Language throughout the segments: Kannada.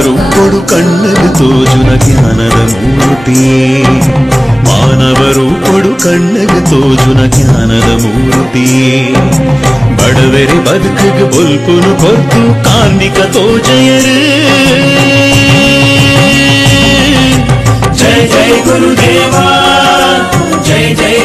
ಮಾನವರು ಕೊಡು ಕಣ್ಣಲ್ಲಿ ತೋಜುನ ಜ್ಞಾನದ ಮೂರ್ತಿಯೇ ಮಾನವರು ಕೊಡು ಕಣ್ಣಗೆ ತೋಜುನ ಜ್ಞಾನದ ಮೂರ್ತಿಯೇ ಬಡವೆರೆ ಬದುಕಿಗೆ ಬೊಲ್ಪುನು ಕೊರ್ತು ಕಾರ್ಮಿಕ ತೋಜಯರು ಜಯ ಜಯ ಗುರುದೇವಾ ಜಯ ಜಯ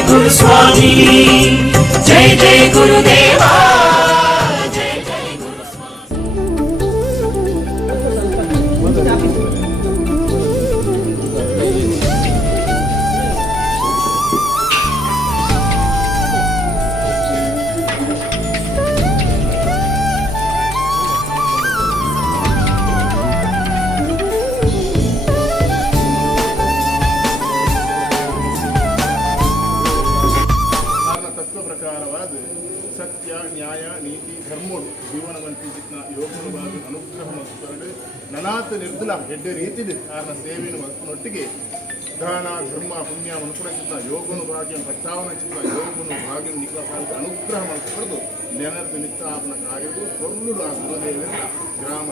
ಧರ್ಮೋಡು ಜೀವನವಂತಿಸಿದ ಯೋಗವಾಗಿ ಅನುಗ್ರಹ ಮತ್ತು ನನಾತ ನಿರ್ದಲ ಎಡ್ಡೆ ರೀತಿದೆ ಕಾರಣ ಸೇವೆಯನ್ನು ಒಟ್ಟಿಗೆ ದಾನ ಧರ್ಮ, ಪುಣ್ಯ, ಅನುಕೂಲಚಿತ್ತ ಯೋಗನು ಭಾಗ್ಯ, ಪ್ರಸ್ತಾವನ ಚಿತ್ತ ಯೋಗನು ಭಾಗ್ಯ ನಿಖಾಸ ಅನುಗ್ರಹ ಮಾಡಿಕೊಂಡು ನೆನಪು ನಿತ್ತಾಪನ ಕಾರ್ಯವು ಸೊಲ್ಲು ಆ ಗುರುದೇವರ ಗ್ರಾಮ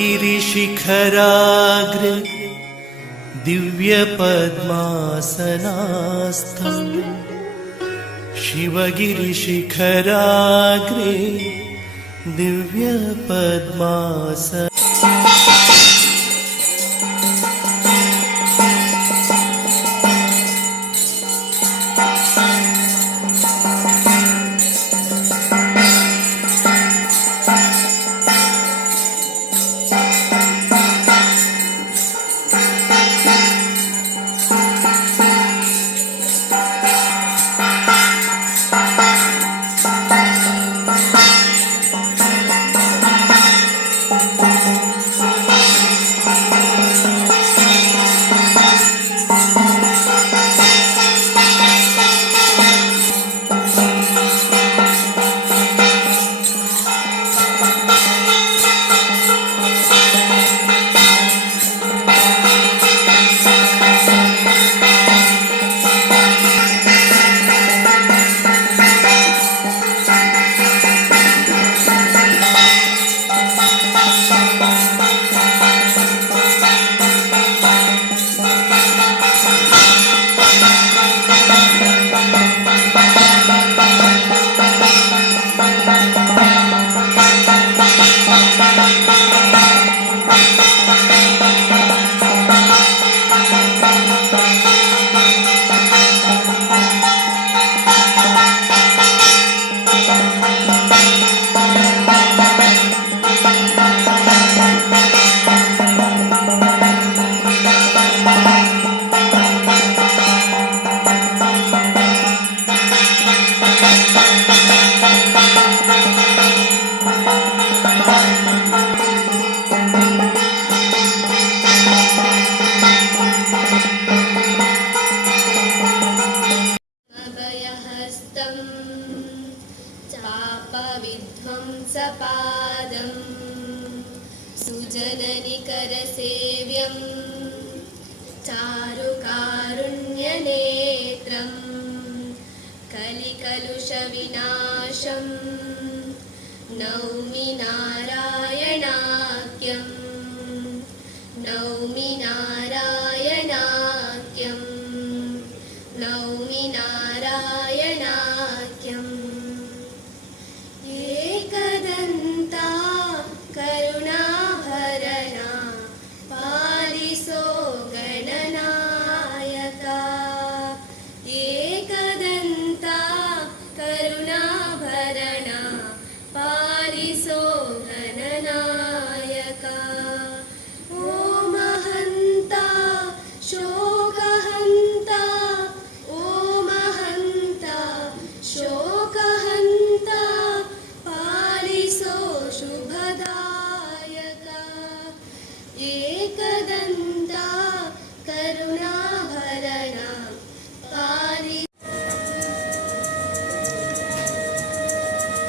गिरिशिखराग्र दिव्यपद्मासनास्तु शिवगिरिशिखराग्रे दिव्यपद्मासन सुजननिकरसेव्यं चारुकारुण्यनेत्रं कलिकलुषविनाशं नौमि नारायणाख्यं नौमि नारायणाख्यम्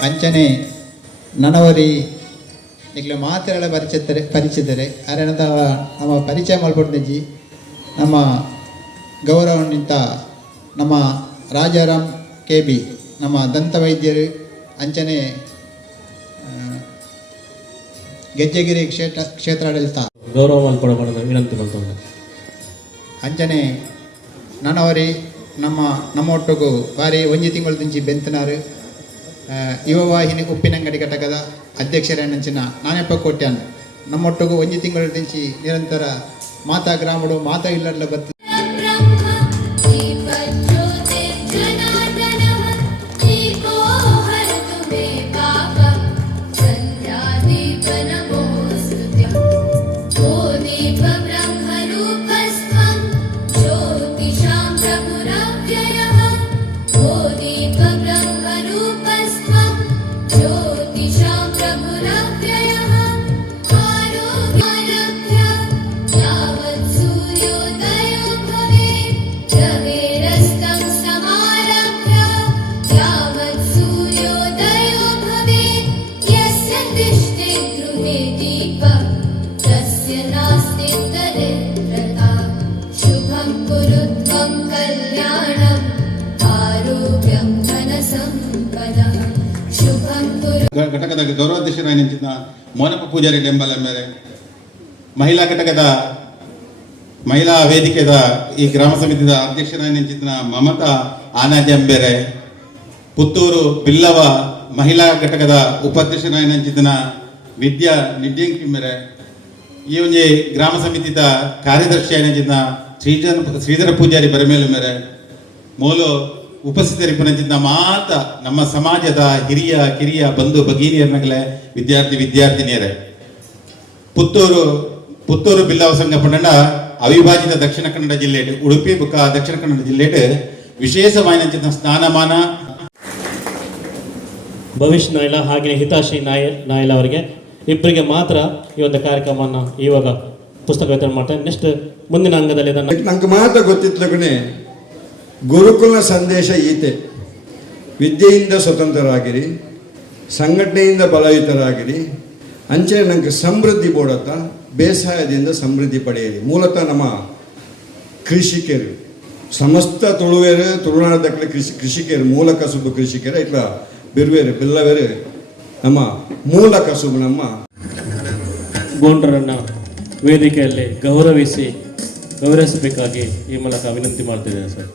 ಅಂಚನೆ ನನವರಿ ಈಗಲೂ ಮಾತೆಲ್ಲ ಪರಿಚಿತರೆ ಪರಿಚಿತರೆ. ಅರೆನದ ನಮ್ಮ ಪರಿಚಯ ಮಾಡ್ಕೊಟ್ಟಿದ್ದಿ ನಮ್ಮ ಗೌರವನಿಂದ ನಮ್ಮ ರಾಜಾರಾಮ್ ಕೆ ಬಿ ನಮ್ಮ ದಂತ ವೈದ್ಯರು ಅಂಚನೆ ಗೆಜ್ಜೆಗಿರಿ ಕ್ಷೇತ್ರ ಕ್ಷೇತ್ರಾಡಳಿತ. ಗೌರವ ಮಾಡಿಕೊಡಬಾರದು ವಿನಂತಿ ಮಾಡ್ತಾರೆ ಅಂಚನೆ ನನವರಿ ನಮ್ಮ ನಮ್ಮ ನಮ್ಮೊಟ್ಟಿಗೂ ಬಾರಿ ಒಂಜಿ ತಿಂಗಳು ದಿಂಚಿ ಬೆಂತನಾರು. ಯುವವಾಹಿನಿ ಉಪ್ಪಿನಂಗಡಿ ಘಟಕದ ಅಧ್ಯಕ್ಷರೇನಂಚಿನ ನಾನೆಪ್ಪ ಕೋಟ್ಯಾನ್, ನಮ್ಮೊಟ್ಟಿಗೂ ತಿಂಗಳು ನಿಂಚಿ ನಿರಂತರ ಮಾತಾ ಗ್ರಾಮಡು ಮಾತಾ ಇಲ್ಲಡ್ಲ ಬತ್ತ ಪೂಜಾರಿ ಟೆಂಪಲ್ ಮೇರೆ ಮಹಿಳಾ ಘಟಕದ, ಮಹಿಳಾ ವೇದಿಕೆದ ಈ ಗ್ರಾಮ ಸಮಿತಿದ ಅಧ್ಯಕ್ಷರಾಗಿ ನಿಂತಿದ್ದ ಮಮತಾ ಆನಾಜಿ ಎಂಬೆರೆ ಪುತ್ತೂರು ಬಿಲ್ಲವ ಮಹಿಳಾ ಘಟಕದ ಉಪಾಧ್ಯಕ್ಷರಾಗಿ ನಿಂತಿದ್ದ ವಿದ್ಯಾ ನಿಡ್ಯಂಕಿಂಬೆರೆ, ಈ ಒಂಜಿ ಗ್ರಾಮ ಸಮಿತಿದ ಕಾರ್ಯದರ್ಶಿಯಾಗಿ ನಿಂತಿದ್ದ ಶ್ರೀಜನ್, ಶ್ರೀಧರ ಪೂಜಾರಿ ಬರಮೇಲು ಮೇರೆ ಮೂಲು ಉಪಸ್ಥಿತರಿಪ್ಪನಂಚಿದ್ದ ಮಾತ ನಮ್ಮ ಸಮಾಜದ ಹಿರಿಯ, ಕಿರಿಯ ಬಂಧು ಭಗೀರಿಯರ್ನಗಲೇ ವಿದ್ಯಾರ್ಥಿ ವಿದ್ಯಾರ್ಥಿನಿಯರೇ. ಪುತ್ತೂರು ಪುತ್ತೂರು ಬಿಲ್ಲಾವ ಸಂಘ ಪಂಡ ಅವಿಭಾಜಿತ ದಕ್ಷಿಣ ಕನ್ನಡ ಜಿಲ್ಲೆ ಉಡುಪಿ ಬುಕ್ಕ ದಕ್ಷಿಣ ಕನ್ನಡ ಜಿಲ್ಲೆ ವಿಶೇಷವಾಯಿನ ಸ್ಥಾನಮಾನ. ಭವಿಷ್ಯ ನಾಯ್ಲ ಹಾಗೆ ಹಿತಾಶಿ ನಾಯ ನಾಯ್ಲ ಅವರಿಗೆ ಇಬ್ಬರಿಗೆ ಮಾತ್ರ ಈ ಒಂದು ಕಾರ್ಯಕ್ರಮವನ್ನು ಇವಾಗ ಪುಸ್ತಕ ವಿತರಣೆ ಮಾಡ್ತಾರೆ ನೆಕ್ಸ್ಟ್ ಮುಂದಿನ ಅಂಗದಲ್ಲಿ ನಂಗೆ ಮಾತ್ರ ಗೊತ್ತಿತ್ಲಗನೆ ಗುರುಕುಲ ಸಂದೇಶ ಈತೆ. ವಿದ್ಯೆಯಿಂದ ಸ್ವತಂತ್ರರಾಗಿರಿ ಸಂಘಟನೆಯಿಂದ ಬಲಯುತರಾಗಿರಿ ಅಂಚೆ ನಂಗೆ ಸಮೃದ್ಧಿ ಬೋಡತ್ತ, ಬೇಸಾಯದಿಂದ ಸಮೃದ್ಧಿ ಪಡೆಯಿರಿ ಮೂಲತಃ ನಮ್ಮ ಕೃಷಿಕರು, ಸಮಸ್ತ ತುಳುವೇರು ತುಳುನಾಡದಕ್ಕಲೆ ಕೃಷಿ ಕೃಷಿಕರು ಮೂಲ ಕಸುಬು ಕೃಷಿಕರು ಇಟ್ಲ ಬಿರುವೇರು, ಬಿಲ್ಲವೇರು, ನಮ್ಮ ಮೂಲ ಕಸುಬು ನಮ್ಮ ಗೋಂಡರನ್ನ ವೇದಿಕೆಯಲ್ಲಿ ಗೌರವಿಸಿ ಗೌರವಿಸಬೇಕಾಗಿ ಈ ಮೂಲಕ ವಿನಂತಿ ಮಾಡ್ತಿದ್ದೇನೆ ಸರ್.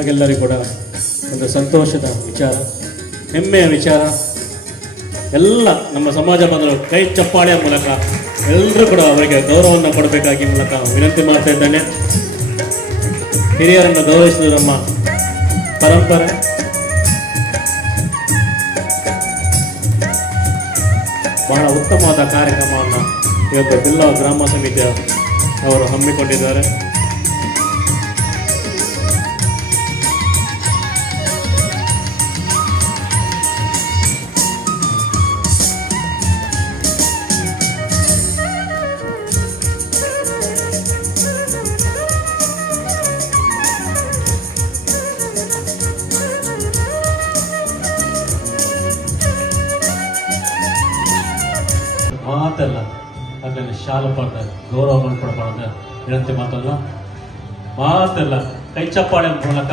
ನಮಗೆಲ್ಲರಿಗೂ ಕೂಡ ಒಂದು ಸಂತೋಷದ ವಿಚಾರ, ಹೆಮ್ಮೆಯ ವಿಚಾರ. ಎಲ್ಲ ನಮ್ಮ ಸಮಾಜ ಬಂದರು ಕೈ ಚಪ್ಪಾಳೆಯ ಮೂಲಕ ಎಲ್ಲರೂ ಕೂಡ ಅವರಿಗೆ ಗೌರವವನ್ನು ಕೊಡಬೇಕಾಗಿ ಮೂಲಕ ವಿನಂತಿ ಮಾಡ್ತಾ ಇದ್ದೇನೆ. ಹಿರಿಯರನ್ನು ಗೌರವಿಸುವುದು ನಮ್ಮ ಪರಂಪರೆ. ಬಹಳ ಉತ್ತಮವಾದ ಕಾರ್ಯಕ್ರಮವನ್ನು ಇವತ್ತು ಜಿಲ್ಲಾ ಗ್ರಾಮ ಸಮಿತಿಯ ಅವರು ಹಮ್ಮಿಕೊಂಡಿದ್ದಾರೆ. ವಿನಂತಿ ಮಾತಲ್ಲ? ಮಾತಲ್ಲ ಕೈ ಚಪ್ಪಾಳೆ ಮೂಲಕ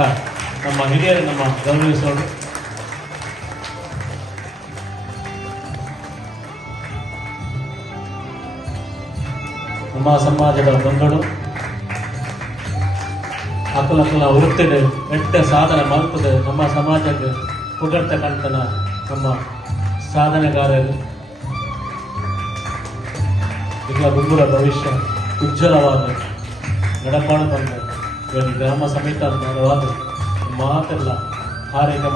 ನಮ್ಮ ಹಿರಿಯರು ನಮ್ಮ ಗೌರವಿಸೋರು. ನಮ್ಮ ಸಮಾಜದ ಬಂಧುಗಳು, ಅಕಲಕಲ ವೃತ್ತಿಡು ಎಟ್ಟ ಸಾಧನೆ ಮಲ್ಪದೆ ನಮ್ಮ ಸಮಾಜಕ್ಕೆ ಪುಗಡ್ತ ಕಂಟನ ನಮ್ಮ ಸಾಧನೆಗಾರರು. ಇಲ್ಲ ಗುಂಗುರ ಭವಿಷ್ಯ. ಉಜ್ವಲವಾದ ನಡಪಾಡು ಬಂದ ಇವತ್ತು ಗ್ರಾಮ ಸಮೇತ ನಡವಾದ ಮಾತೆಲ್ಲ ಆರೈಕೆ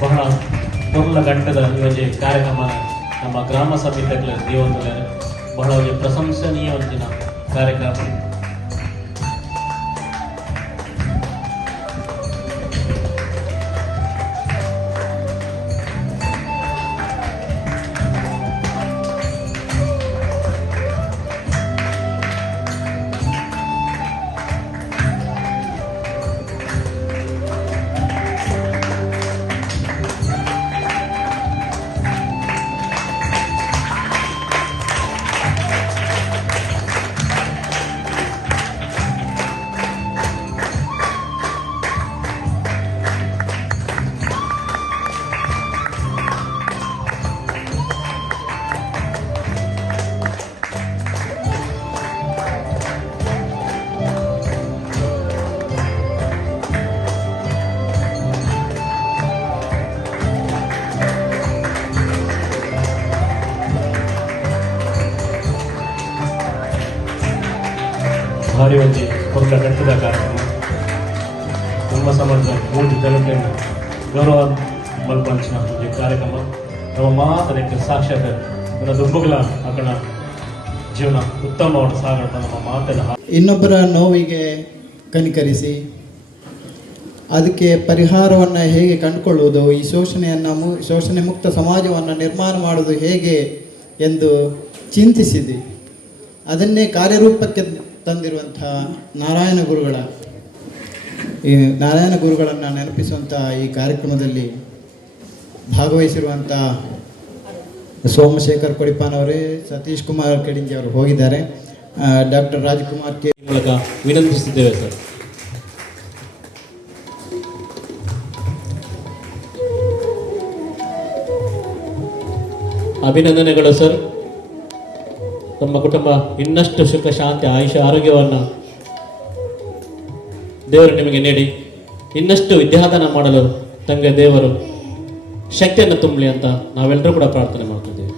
ಬಹಳ ಪೂರ್ಣ ಗಂಟದ ಈ ಕಾರ್ಯಕ್ರಮ ನಮ್ಮ ಗ್ರಾಮ ಸಮಿತಿಗಳ ಜೀವನದಲ್ಲಿ ಬಹಳ ಪ್ರಶಂಸನೀಯ ಒಂದಿನ ಕಾರ್ಯಕ್ರಮ. ಭಾರಿ ಒಂದು ಕೊರ್ಲ ಕಟ್ಟಿದ ಕಾರ್ಯಕ್ರಮ ನಮ್ಮ ಸಮಾಜದ ಮೂರು ಗೌರವ ಮಲ್ಪಂಚಿನ ಈ ಕಾರ್ಯಕ್ರಮ ನಮ್ಮ ಮಾತನಕ್ಕೆ ಸಾಕ್ಷಾತ್ ನನ್ನ ಅಕಣ ಜೀವನ ಉತ್ತಮವಾದ ಸಾಗಾಟ ನಮ್ಮ ಮಾತಿನ ಇನ್ನೊಬ್ಬರ ನೋವಿಗೆ ಕನಿಕರಿಸಿ, ಅದಕ್ಕೆ ಪರಿಹಾರವನ್ನು ಹೇಗೆ ಕಂಡುಕೊಳ್ಳುವುದು, ಈ ಶೋಷಣೆಯನ್ನು ಮು, ಶೋಷಣೆ ಮುಕ್ತ ಸಮಾಜವನ್ನು ನಿರ್ಮಾಣ ಮಾಡುವುದು ಹೇಗೆ ಎಂದು ಚಿಂತಿಸಿದೆ. ಅದನ್ನೇ ಕಾರ್ಯರೂಪಕ್ಕೆ ತಂದಿರುವಂಥ ನಾರಾಯಣ ಗುರುಗಳ ಈ ನಾರಾಯಣ ಗುರುಗಳನ್ನು ನೆನಪಿಸುವಂಥ ಈ ಕಾರ್ಯಕ್ರಮದಲ್ಲಿ ಭಾಗವಹಿಸಿರುವಂಥ ಸೋಮಶೇಖರ್ ಕೊಡಿಪಾನವರೇ ಸತೀಶ್ ಕುಮಾರ್ ಕಡಿಂಜಿ ಅವರು ಹೋಗಿದ್ದಾರೆ. ಡಾಕ್ಟರ್ ರಾಜ್ಕುಮಾರ್ ಕೆ ಮೂಲಕ ವಿನಂತಿಸುತ್ತಿದ್ದೇವೆ ಸರ್. ಅಭಿನಂದನೆಗಳು ಸರ್. ತಮ್ಮ ಕುಟುಂಬ ಇನ್ನಷ್ಟು ಸುಖ, ಶಾಂತಿ, ಆಯುಷ, ಆರೋಗ್ಯವನ್ನು ದೇವರು ನಿಮಗೆ ನೀಡಿ. ಇನ್ನಷ್ಟು ವಿದ್ಯಾದಾನ ಮಾಡಲು ತಂಗ ದೇವರು ಶಕ್ತಿಯನ್ನು ತುಂಬಲಿ ಅಂತ ನಾವೆಲ್ಲರೂ ಕೂಡ ಪ್ರಾರ್ಥನೆ ಮಾಡ್ತಿದ್ದೇವೆ.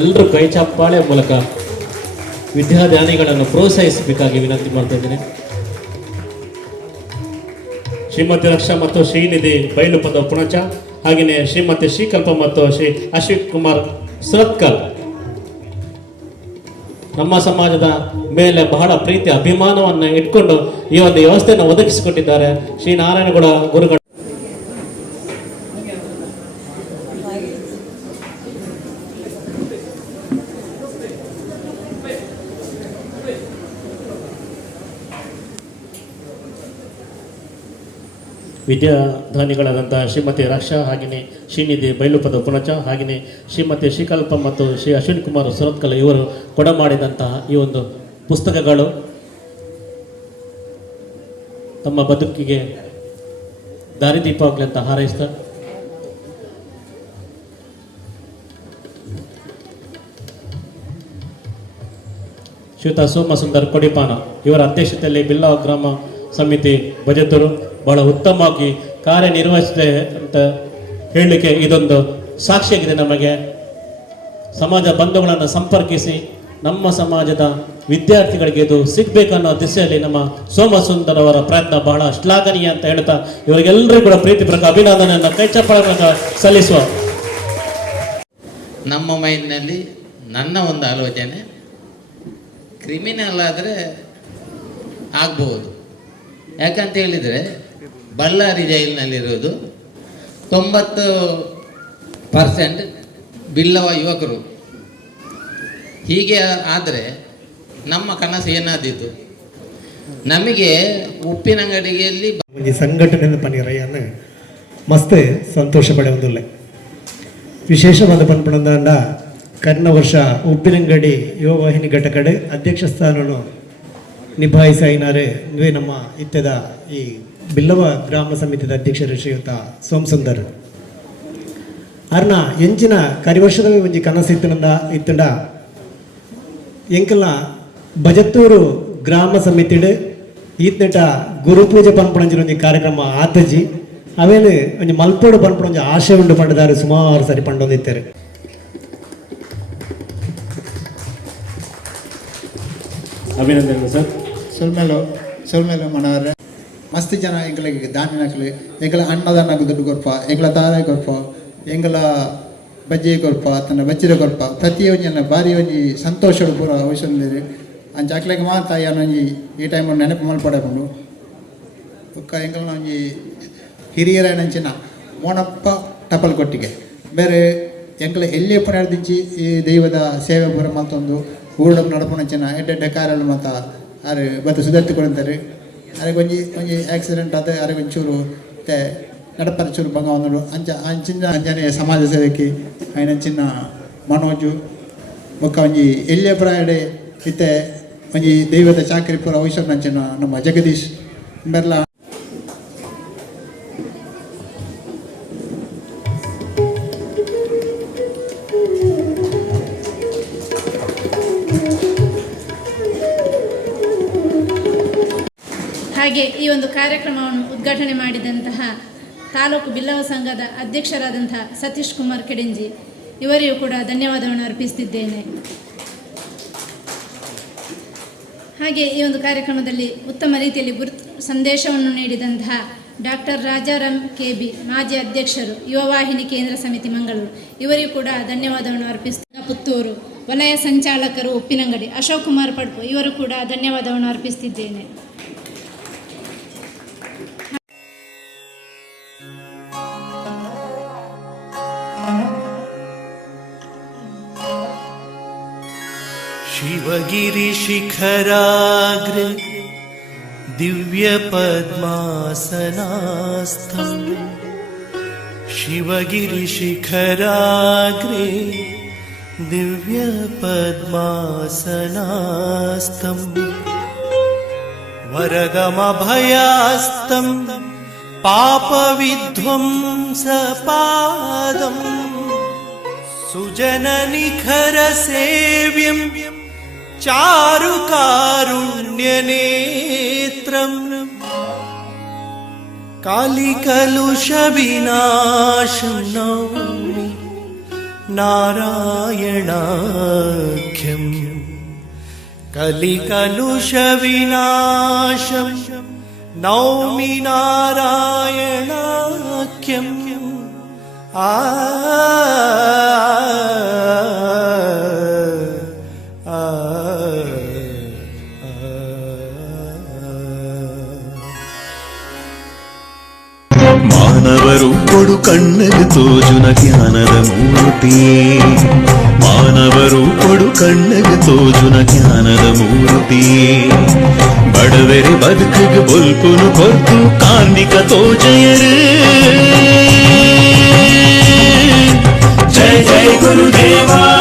ಎಲ್ಲರೂ ಕೈ ಚಪ್ಪಾಳೆ ಮೂಲಕ ವಿದ್ಯಾದಾನಿಗಳನ್ನು ಪ್ರೋತ್ಸಾಹಿಸಬೇಕಾಗಿ ವಿನಂತಿ ಮಾಡ್ತಾ ಇದ್ದೇನೆ. ಶ್ರೀಮತಿ ರಕ್ಷ ಮತ್ತು ಶ್ರೀನಿಧಿ ಬೈಲುಪದ ಪುಣಚ, ಹಾಗೆಯೇ ಶ್ರೀಮತಿ ಶ್ರೀಕಲ್ಪ ಮತ್ತು ಶ್ರೀ ಅಶ್ವಿತ್ ಕುಮಾರ್ ಸುರತ್ಕಲ್ ನಮ್ಮ ಸಮಾಜದ ಮೇಲೆ ಬಹಳ ಪ್ರೀತಿ, ಅಭಿಮಾನವನ್ನು ಇಟ್ಕೊಂಡು ಈ ಒಂದು ವ್ಯವಸ್ಥೆಯನ್ನು ಒದಗಿಸಿಕೊಟ್ಟಿದ್ದಾರೆ. ಶ್ರೀ ನಾರಾಯಣಗೌಡ ಗುರುಗಳು ವಿದ್ಯಾಧಾನಿಗಳಾದಂಥ ಶ್ರೀಮತಿ ರಕ್ಷಾ ಹಾಗೆಯೇ ಶ್ರೀನಿಧಿ ಬೈಲುಪದ ಪುನಚ ಹಾಗೆಯೇ ಶ್ರೀಮತಿ ಶ್ರೀಕಲ್ಪ ಮತ್ತು ಶ್ರೀ ಅಶ್ವಿನ್ ಕುಮಾರ್ ಸುರತ್ಕಲ್ ಇವರು ಕೊಡಮಾಡಿದಂತಹ ಈ ಒಂದು ಪುಸ್ತಕಗಳು ತಮ್ಮ ಬದುಕಿಗೆ ದಾರಿದೀಪವಾಗಲಿ ಅಂತ ಹಾರೈಸ್ತಾ. ಶ್ರೀಯುತ ಸೋಮಸುಂದರ್ ಕೊಡಿಪಾನ ಇವರ ಅಧ್ಯಕ್ಷತೆಯಲ್ಲಿ ಬಿಲ್ಲಾ ಗ್ರಾಮ ಸಮಿತಿ ಬಜೆತರು. ಬಹಳ ಉತ್ತಮವಾಗಿ ಕಾರ್ಯನಿರ್ವಹಿಸಿದೆ ಅಂತ ಹೇಳಲಿಕ್ಕೆ ಇದೊಂದು ಸಾಕ್ಷಿಯಾಗಿದೆ ನಮಗೆ. ಸಮಾಜ ಬಂಧುಗಳನ್ನು ಸಂಪರ್ಕಿಸಿ, ನಮ್ಮ ಸಮಾಜದ ವಿದ್ಯಾರ್ಥಿಗಳಿಗೆ ಇದು ಸಿಗಬೇಕನ್ನೋ ದಿಸೆಯಲ್ಲಿ ನಮ್ಮ ಸೋಮಸುಂದರ್ ಅವರ ಪ್ರಯತ್ನ ಬಹಳ ಶ್ಲಾಘನೀಯ ಅಂತ ಹೇಳ್ತಾ ಇವರಿಗೆಲ್ಲರಿಗೂ ಕೂಡ ಪ್ರೀತಿಪೂರ್ವಕ ಅಭಿನಂದನೆಯನ್ನು ಕೈ ಚಪ್ಪಾಳೆ ಸಲ್ಲಿಸುವ. ನಮ್ಮ ಮೈಂಡ್ನಲ್ಲಿ ನನ್ನ ಒಂದು ಆಲೋಚನೆ, ಕ್ರಿಮಿನಲ್ ಆದರೆ ಆಗ್ಬೋದು ಯಾಕಂತ ಹೇಳಿದರೆ ಬಳ್ಳಾರಿ ಜೈಲಿನಲ್ಲಿರೋದು ತೊಂಬತ್ತು ಪರ್ಸೆಂಟ್ ಬಿಲ್ಲವ ಯುವಕರು. ಹೀಗೆ ಆದರೆ ನಮ್ಮ ಕನಸು ಏನಾದಿತ್ತು ನಮಗೆ ಉಪ್ಪಿನಂಗಡಿಯಲ್ಲಿ ಈ ಸಂಘಟನೆ ಪನಿರಯ್ಯನ್ನು ಮಸ್ತ್ ಸಂತೋಷ ಪಡೆಯುವುದಿಲ್ಲ ವಿಶೇಷವಾದ ಪನ್ಪಣದಾಂಡ ಕನ್ನ ವರ್ಷ ಉಪ್ಪಿನಂಗಡಿ ಯುವ ವಾಹಿನಿ ಘಟಕಡೆ ಅಧ್ಯಕ್ಷ ಸ್ಥಾನವನ್ನು ನಿಭಾಯಿಸಾಯಿನಾರೆ ನೀವೇ ನಮ್ಮ ಇತ್ತದ ಈ ಬಿಲ್ಲವ ಗ್ರಾಮ ಸಮಿತಿದ ಅಧ್ಯಕ್ಷರು ಶ್ರೀಯುತ ಸೋಮಸುಂದರ್. ಅರ್ನ ಎಂಚಿನ ಕರಿವರ್ಷದ ಒಂಜಿ ಕನಸು ಇತ್ತನಂದ ಇತ್ತಂಡ. ಎಂಕಲ ಬಜತ್ತೂರು ಗ್ರಾಮ ಸಮಿತಿಡ್ ಗುರು ಪೂಜೆ ಪನ್ಪುಣಂಚಿನ ಒಂಜಿ ಕಾರ್ಯಕ್ರಮ ಆತಜಿ. ಅವೇನು ಒಂಜಿ ಮಲ್ಪೋಡು ಪನ್ಪುಣ ಒಂಜಿ ಆಶೆ ಉಂಡು ಪಂಡದಾರು ಸುಮಾರು ಸರಿ ಪಂಡೊಂದಿತ್ತೇರು. ಅಭಿನಂದನೆಗಳು ಸರ್. ಸೊಲ್ಮೇಲು ಸೊಲ್ಮೇಲು ಮನವರ ಮಸ್ತ್ ಜನ ಎಂಗಳಿಗೆ ದಾನಿನಕ್ಲು ಎಂಗಳ ಅನ್ನದಾನಕ್ಕೆ ದುಡ್ಡು ಕೊರ್ಪ ಎಂಗಳ ದಾರ ಕೊರ್ಪ ಎಂಗಳ ಬಜ್ಜಿ ಕೊರ್ಪ ತನ್ನ ಬಚ್ಚಿರ ಕೊರ್ಪ ಪ್ರತಿಯೊಂಜನ ಬಾರಿ ಒಂಜಿ ಸಂತೋಷ ಪೂರ ವಯಸ್ಸಲ್ಲಿ ಅಂಚ ಮಾತ್ರ ಮಾತ ಒಂಜಿ ಈ ಟೈಮ್ ನೆನಪು ಮಲ್ಪಡಕೊಂಡು. ಒಕ್ಕ ಎಂಗಳ ಒಂಜಿ ಹಿರಿಯರ ನಂಚಿನ ಮೋನಪ್ಪ ಟಪಲ್ ಕೊಟ್ಟಿಗೆ. ಬೇರೆ ಎಂಕಲ ಎಲ್ಲಿ ಪುನರ್ದಿಚ್ಚಿ ಈ ದೈವದ ಸೇವೆ ಪೂರ ಮತ್ತೊಂದು ಊರ್ಡಮ್ ನಡಪುನಂಚಿನ ಎಡ್ಡೆ ಕಾರಲ್ಲಿ ಮಾತಾ ಅರೆ ಬತ್ತು ಸುಧಾರ್ತಿ ಅರೆಗೆ ಒಂಜಿ ಒಂಜಿ ಆಕ್ಸಿಡೆಂಟ್ ಆದ ಅರೆ ಒಂಚೂರು ತೆ ನಡಪರ ಚೂರು ಭಂಗ ಒಂದೋಡು ಅಂಚ ಅಂಚಿನ ಅಂಜನೆ ಸಮಾಜ ಸೇವೆಗೆ ಚಿನ್ನ ಮನೋಜು ಬೊಕ್ಕ ಒಂಜಿ ಎಲ್ಲಿ ಪ್ರಾಯಡೆ ಇತ್ತೆ ಒಂಜಿ ದೈವದ ಚಾಕರಿ ಪೂರ ಅವಶ್ಯಕ ನಂಚಿನ ನಮ್ಮ ಜಗದೀಶ್ ಬೆರ್ಲ ಹಾಗೆ ಈ ಒಂದು ಕಾರ್ಯಕ್ರಮವನ್ನು ಉದ್ಘಾಟನೆ ಮಾಡಿದಂತಹ ತಾಲೂಕು ಬಿಲ್ಲವ ಸಂಘದ ಅಧ್ಯಕ್ಷರಾದಂತಹ ಸತೀಶ್ ಕುಮಾರ್ ಕೆಡೆಂಜಿ, ಇವರಿಗೂ ಕೂಡ ಧನ್ಯವಾದವನ್ನು ಅರ್ಪಿಸುತ್ತಿದ್ದೇನೆ ಹಾಗೆ ಈ ಒಂದು ಕಾರ್ಯಕ್ರಮದಲ್ಲಿ ಉತ್ತಮ ರೀತಿಯಲ್ಲಿ ಗುರುತು ಸಂದೇಶವನ್ನು ನೀಡಿದಂತಹ ಡಾಕ್ಟರ್ ರಾಜಾರಾಮ್ ಕೆ ಬಿ ಮಾಜಿ ಅಧ್ಯಕ್ಷರು ಯುವವಾಹಿನಿ ಕೇಂದ್ರ ಸಮಿತಿ ಮಂಗಳೂರು, ಇವರಿಗೂ ಕೂಡ ಧನ್ಯವಾದವನ್ನು ಅರ್ಪಿಸ್ತಾ ಪುತ್ತೂರು ವಲಯ ಸಂಚಾಲಕರು ಉಪ್ಪಿನಂಗಡಿ ಅಶೋಕ್ ಕುಮಾರ್ ಪಡ್ಪು ಇವರು ಕೂಡ ಧನ್ಯವಾದವನ್ನು ಅರ್ಪಿಸ್ತಿದ್ದೇನೆ. शिवगिरिशिखराग्रे दिव्यपद्मासनास्थम् शिवगिरिशिखराग्रे दिव्यपद्मासनास्थम् वरदमभयास्तं पापविध्वंसपादम् सुजननिखरसेव्यम् चारुकारुण्यनेत्रम्। कालिकलुषविनाशं नौमि नारायणाख्यम्। कलिकलुषविनाशं नौमि नारायणाख्यम्। आ ಕೊಡು ಕಣ್ಣಲ್ಲಿ ತೋಜುನ ಜ್ಞಾನದ ಮೂರ್ತಿ ಮಾನವರು ಕೊಡು ಕಣ್ಣಲ್ಲಿ ತೋಜುನ ಜ್ಞಾನದ ಮೂರ್ತಿ ಬಡವರಿ ಬದುಕಿಗೆ ಬೊಲ್ಪುನು ಕೊರ್ತು ಕಾಂತಿಕ ತೋಜಯರು. ಜಯ ಜಯ ಗುರುದೇವಾ.